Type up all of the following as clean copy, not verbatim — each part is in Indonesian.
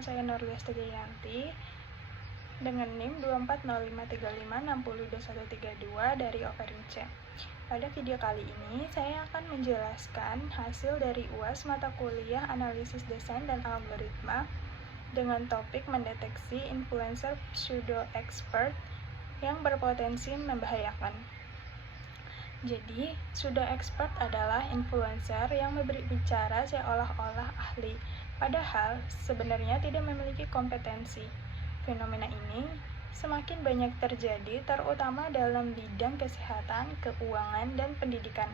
nama saya Nurlias Tegayanti dengan NIM 2405356021132 dari Offering C. Pada video kali ini, saya akan menjelaskan hasil dari UAS mata kuliah Analisis Desain dan Algoritma dengan topik mendeteksi influencer pseudo-expert yang berpotensi membahayakan. Jadi, pseudo-expert adalah influencer yang berbicara seolah-olah ahli, padahal sebenarnya tidak memiliki kompetensi. Fenomena ini semakin banyak terjadi, terutama dalam bidang kesehatan, keuangan, dan pendidikan.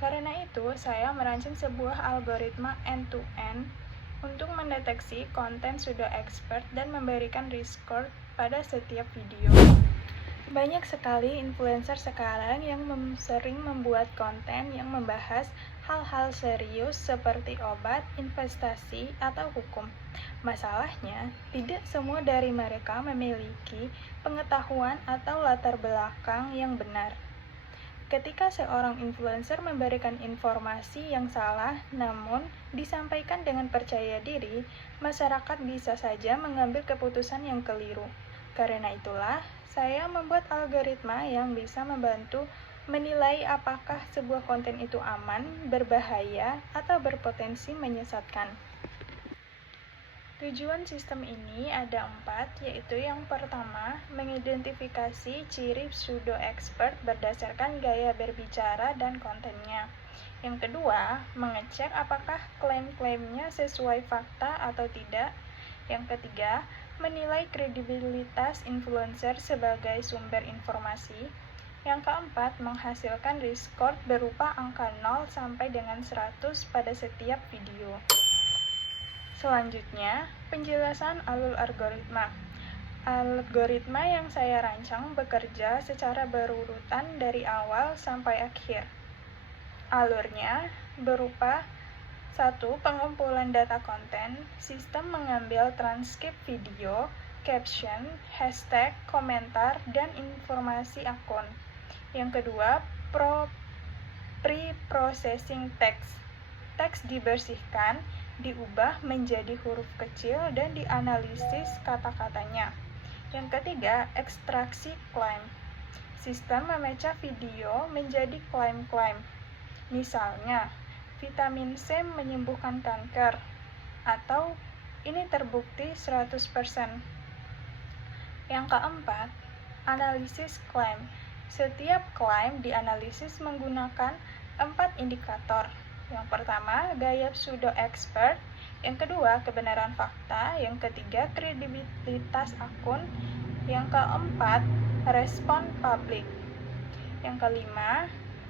Karena itu, saya merancang sebuah algoritma end-to-end untuk mendeteksi konten pseudo-expert dan memberikan risk score pada setiap video. Banyak sekali influencer sekarang yang sering membuat konten yang membahas hal-hal serius seperti obat, investasi, atau hukum. Masalahnya, tidak semua dari mereka memiliki pengetahuan atau latar belakang yang benar. Ketika seorang influencer memberikan informasi yang salah namun disampaikan dengan percaya diri, masyarakat bisa saja mengambil keputusan yang keliru. Karena itulah, saya membuat algoritma yang bisa membantu menilai apakah sebuah konten itu aman, berbahaya, atau berpotensi menyesatkan. Tujuan sistem ini ada 4, yaitu yang pertama, mengidentifikasi ciri pseudo-expert berdasarkan gaya berbicara dan kontennya. Yang kedua, mengecek apakah klaim-klaimnya sesuai fakta atau tidak. Yang ketiga, menilai kredibilitas influencer sebagai sumber informasi. Yang keempat, menghasilkan risk score berupa angka 0 sampai dengan 100 pada setiap video. Selanjutnya, penjelasan alur algoritma. Algoritma yang saya rancang bekerja secara berurutan dari awal sampai akhir. Alurnya berupa 1. Pengumpulan data konten. Sistem mengambil transkrip video, caption, hashtag, komentar, dan informasi akun. Yang kedua, pre-processing teks. Teks dibersihkan, diubah menjadi huruf kecil, dan dianalisis kata-katanya. Yang ketiga, ekstraksi klaim. Sistem memecah video menjadi klaim-klaim. Misalnya, vitamin C menyembuhkan kanker, atau ini terbukti 100%. Yang keempat, analisis klaim. Setiap klaim dianalisis menggunakan 4 indikator. Yang pertama, gaya pseudo-expert. Yang kedua, kebenaran fakta. Yang ketiga, kredibilitas akun. Yang keempat, respon publik. Yang kelima,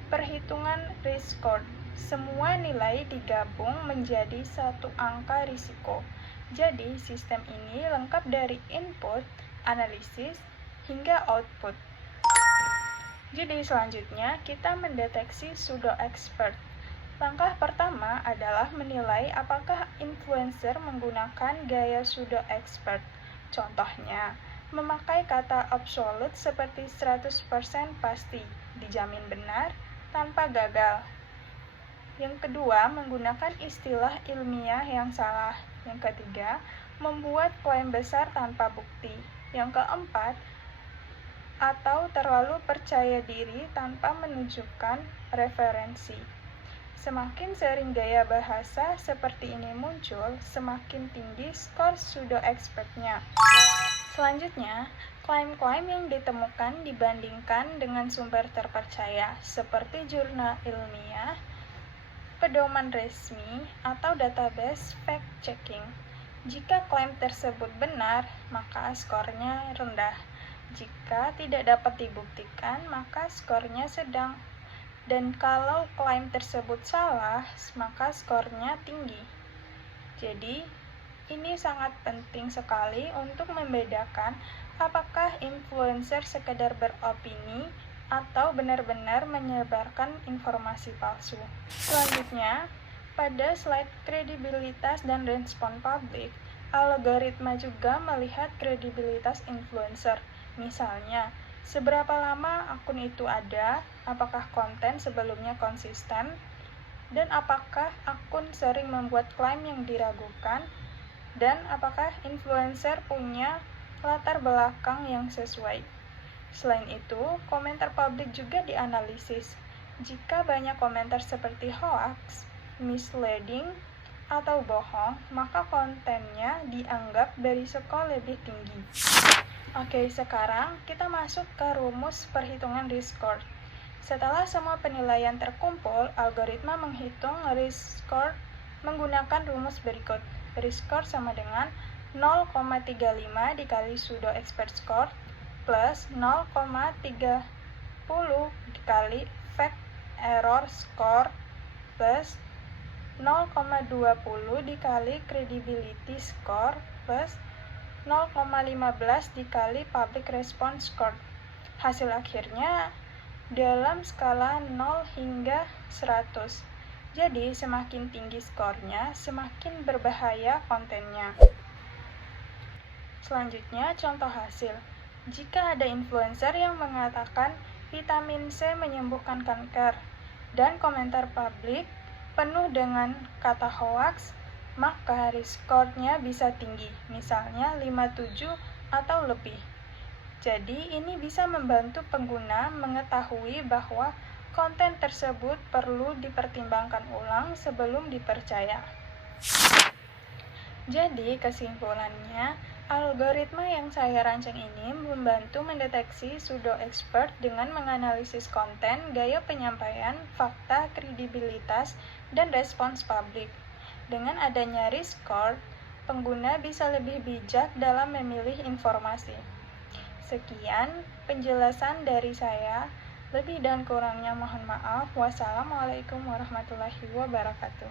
perhitungan risk score. Semua nilai digabung menjadi satu angka risiko. Jadi, sistem ini lengkap dari input, analisis, hingga output. Jadi, selanjutnya kita mendeteksi pseudo-expert. Langkah pertama adalah menilai apakah influencer menggunakan gaya pseudo-expert. Contohnya, memakai kata absolut seperti 100% pasti, dijamin benar, tanpa gagal. Yang kedua, menggunakan istilah ilmiah yang salah. Yang ketiga, membuat klaim besar tanpa bukti. Yang keempat, atau terlalu percaya diri tanpa menunjukkan referensi. Semakin sering gaya bahasa seperti ini muncul, semakin tinggi skor pseudo-expertnya. Selanjutnya, klaim-klaim yang ditemukan dibandingkan dengan sumber terpercaya, seperti jurnal ilmiah, pedoman resmi, atau database fact-checking. Jika klaim tersebut benar, maka skornya rendah. Jika tidak dapat dibuktikan, maka skornya sedang. Dan kalau klaim tersebut salah, maka skornya tinggi. Jadi, ini sangat penting sekali untuk membedakan apakah influencer sekedar beropini atau benar-benar menyebarkan informasi palsu. Selanjutnya, pada slide kredibilitas dan respon publik, algoritma juga melihat kredibilitas influencer. Misalnya, seberapa lama akun itu ada, apakah konten sebelumnya konsisten, dan apakah akun sering membuat klaim yang diragukan, dan apakah influencer punya latar belakang yang sesuai. Selain itu, komentar publik juga dianalisis. Jika banyak komentar seperti hoax, misleading, atau bohong, maka kontennya dianggap berisiko lebih tinggi. Oke, sekarang kita masuk ke rumus perhitungan risk score. Setelah semua penilaian terkumpul, algoritma menghitung risk score menggunakan rumus berikut. Risk score sama dengan 0,35 dikali pseudo expert score plus 0,30 dikali fact error score plus 0,20 dikali credibility score plus 0,15 dikali public response score. Hasil akhirnya dalam skala 0 hingga 100. Jadi, semakin tinggi skornya, semakin berbahaya kontennya. Selanjutnya, contoh hasil. Jika ada influencer yang mengatakan vitamin C menyembuhkan kanker, dan komentar publik penuh dengan kata hoax, maka risk score-nya bisa tinggi, misalnya 57 atau lebih. Jadi, ini bisa membantu pengguna mengetahui bahwa konten tersebut perlu dipertimbangkan ulang sebelum dipercaya. Jadi, kesimpulannya, algoritma yang saya rancang ini membantu mendeteksi pseudo expert dengan menganalisis konten, gaya penyampaian, fakta, kredibilitas, dan respons publik. Dengan adanya risk score, pengguna bisa lebih bijak dalam memilih informasi. Sekian penjelasan dari saya. Lebih dan kurangnya mohon maaf. Wassalamualaikum warahmatullahi wabarakatuh.